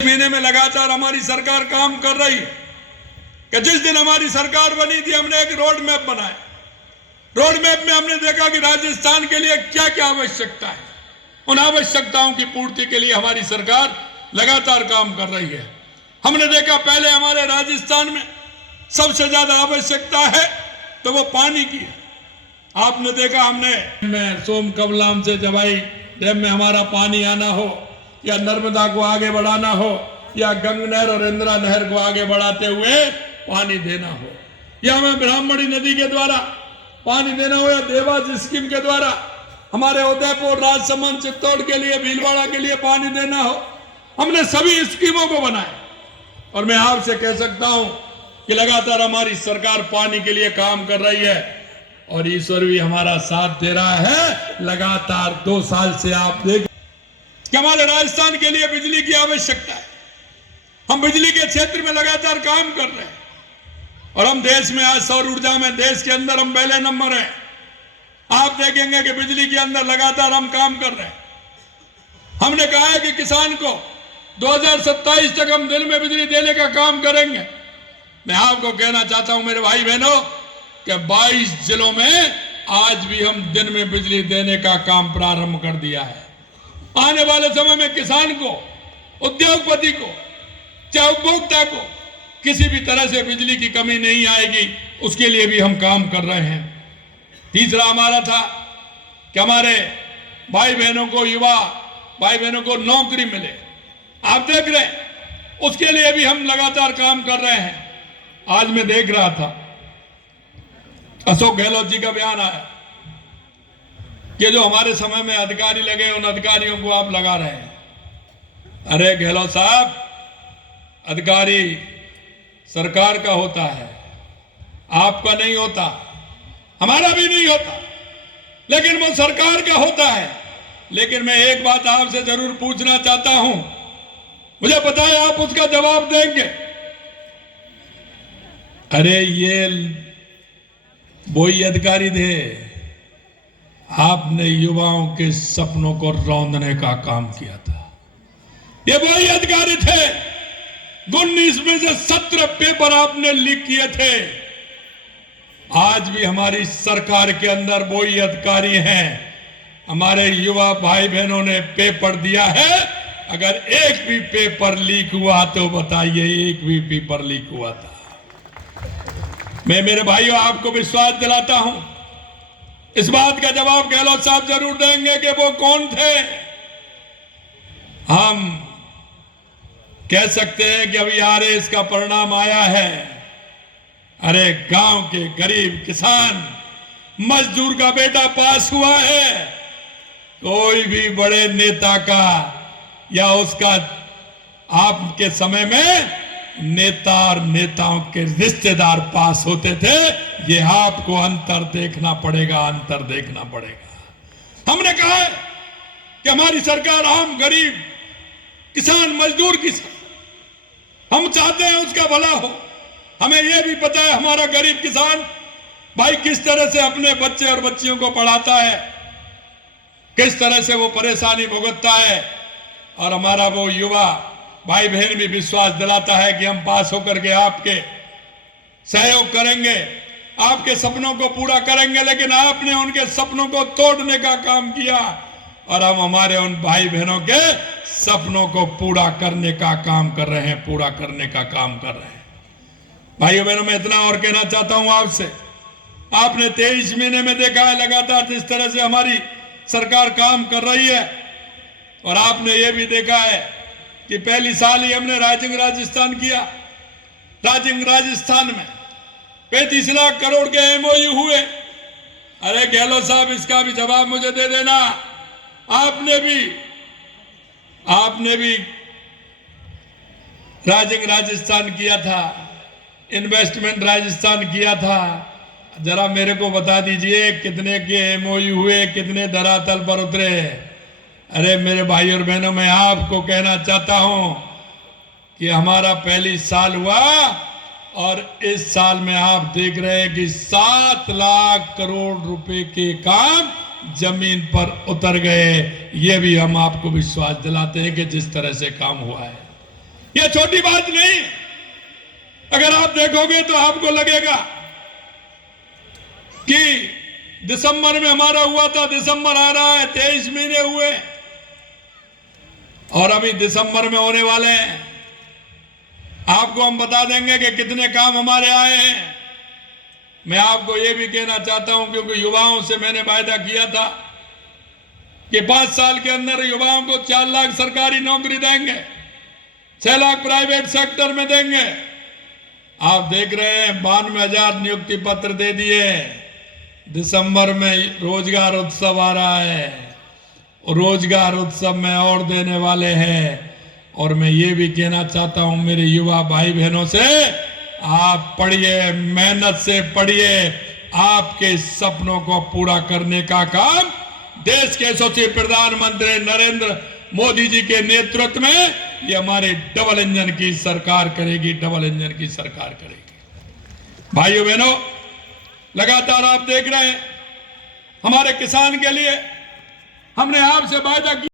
महीने में लगातार हमारी सरकार काम कर रही है कि जिस दिन हमारी सरकार बनी थी हमने एक रोड मैप बनाया। रोड मैप में हमने देखा कि राजस्थान के लिए क्या क्या आवश्यकता है। उन आवश्यकताओं की पूर्ति के लिए हमारी सरकार लगातार काम कर रही है। हमने देखा पहले हमारे राजस्थान में सबसे ज्यादा आवश्यकता है तो वो पानी की है। आपने देखा हमने सोम कबलाम से जवाई डैम में हमारा पानी आना हो या नर्मदा को आगे बढ़ाना हो या गंग नहर और इंदिरा नहर को आगे बढ़ाते हुए पानी देना हो या हमें ब्राह्मणी नदी के द्वारा पानी देना हो या देवास स्कीम के द्वारा हमारे उदयपुर, राजसमंद, चित्तौड़ के लिए, भीलवाड़ा के लिए पानी देना हो, हमने सभी स्कीमों को बनाया। और मैं आपसे कह सकता हूं कि लगातार हमारी सरकार पानी के लिए काम कर रही है और ईश्वर भी हमारा साथ दे रहा है। लगातार 2 साल से आप देख कि हमारे राजस्थान के लिए बिजली की आवश्यकता है। हम बिजली के क्षेत्र में लगातार काम कर रहे हैं और हम देश में आज सौर ऊर्जा में देश के अंदर हम पहले नंबर हैं। आप देखेंगे कि बिजली के अंदर लगातार हम काम कर रहे हैं। हमने कहा है कि किसान को 2027 तक हम दिन में बिजली देने का काम करेंगे। मैं आपको कहना चाहता हूं मेरे भाई बहनों कि 22 जिलों में आज भी हम दिन में बिजली देने का काम प्रारंभ कर दिया है। आने वाले समय में किसान को, उद्योगपति को, चाहे उपभोक्ता को किसी भी तरह से बिजली की कमी नहीं आएगी, उसके लिए भी हम काम कर रहे हैं। तीसरा हमारा था कि हमारे भाई बहनों को, युवा भाई बहनों को नौकरी मिले। आप देख रहे हैं उसके लिए भी हम लगातार काम कर रहे हैं। आज मैं देख रहा था अशोक गहलोत जी का बयान आया कि जो हमारे समय में अधिकारी लगे उन अधिकारियों को आप लगा रहे हैं। अरे गहलोत साहब, अधिकारी सरकार का होता है, आपका नहीं होता, हमारा भी नहीं होता, लेकिन वो सरकार का होता है। लेकिन मैं एक बात आपसे जरूर पूछना चाहता हूं, मुझे पता है आप उसका जवाब देंगे। अरे ये वही अधिकारी थे, आपने युवाओं के सपनों को रौंदने का काम किया था। ये वही अधिकारी थे, 19 में से 17 पेपर आपने लीक किए थे। आज भी हमारी सरकार के अंदर वही अधिकारी हैं। हमारे युवा भाई बहनों ने पेपर दिया है। अगर एक भी पेपर लीक हुआ तो बताइए, एक भी पेपर लीक हुआ था। मैं मेरे भाइयों आपको विश्वास दिलाता हूं, इस बात का जवाब गहलोत साहब जरूर देंगे कि वो कौन थे। हम कह सकते हैं कि अभी आरएस का परिणाम आया है। अरे गांव के गरीब किसान मजदूर का बेटा पास हुआ है। कोई भी बड़े नेता का या उसका आपके समय में नेता और नेताओं के रिश्तेदार पास होते थे। ये आपको अंतर देखना पड़ेगा, अंतर देखना पड़ेगा। हमने कहा है कि हमारी सरकार आम गरीब किसान, मजदूर किसान, हम चाहते हैं उसका भला हो। हमें यह भी पता है हमारा गरीब किसान भाई किस तरह से अपने बच्चे और बच्चियों को पढ़ाता है, किस तरह से वो परेशानी भुगतता है। और हमारा वो युवा भाई बहन भी विश्वास दिलाता है कि हम पास होकर के आपके सहयोग करेंगे, आपके सपनों को पूरा करेंगे। लेकिन आपने उनके सपनों को तोड़ने का काम किया और हम हमारे उन भाई बहनों के सपनों को पूरा करने का काम कर रहे हैं, पूरा करने का काम कर रहे हैं। भाइयों बहनों, मैं इतना और कहना चाहता हूं आपसे, आपने 23 महीने में देखा है लगातार जिस तरह से हमारी सरकार काम कर रही है। और आपने ये भी देखा है कि पहली साल ही हमने राइजिंग राजस्थान किया। राइजिंग राजस्थान में 35 लाख करोड़ के एमओयू हुए। अरे गहलोत साहब, इसका भी जवाब मुझे दे देना। आपने भी राइजिंग राजस्थान किया था, इन्वेस्टमेंट राजस्थान किया था। जरा मेरे को बता दीजिए कितने के एमओयू हुए, कितने धरातल पर उतरे। अरे मेरे भाई और बहनों, मैं आपको कहना चाहता हूं कि हमारा पहली साल हुआ और इस साल में आप देख रहे हैं कि 7 लाख करोड़ रुपए के काम जमीन पर उतर गए। ये भी हम आपको विश्वास दिलाते हैं कि जिस तरह से काम हुआ है। यह छोटी बात नहीं। अगर आप देखोगे तो आपको लगेगा कि दिसंबर में हमारा हुआ था, दिसंबर आ रहा है, 23 महीने हुए और अभी दिसंबर में होने वाले हैं। आपको हम बता देंगे कि कितने काम हमारे आए हैं। मैं आपको यह भी कहना चाहता हूं, क्योंकि युवाओं से मैंने वायदा किया था कि 5 साल के अंदर युवाओं को 4 लाख सरकारी नौकरी देंगे, 6 लाख प्राइवेट सेक्टर में देंगे। आप देख रहे हैं 92,000 नियुक्ति पत्र दे दिए। दिसंबर में रोजगार उत्सव आ रहा है, रोजगार उत्सव में और देने वाले हैं। और मैं ये भी कहना चाहता हूं मेरे युवा भाई बहनों से, आप पढ़िए, मेहनत से पढ़िए। आपके सपनों को पूरा करने का काम देश के यशस्वी प्रधानमंत्री नरेंद्र मोदी जी के नेतृत्व में ये हमारे डबल इंजन की सरकार करेगी, डबल इंजन की सरकार करेगी। भाइयों बहनों, लगातार आप देख रहे हैं हमारे किसान के लिए हमने आपसे वायदा किया।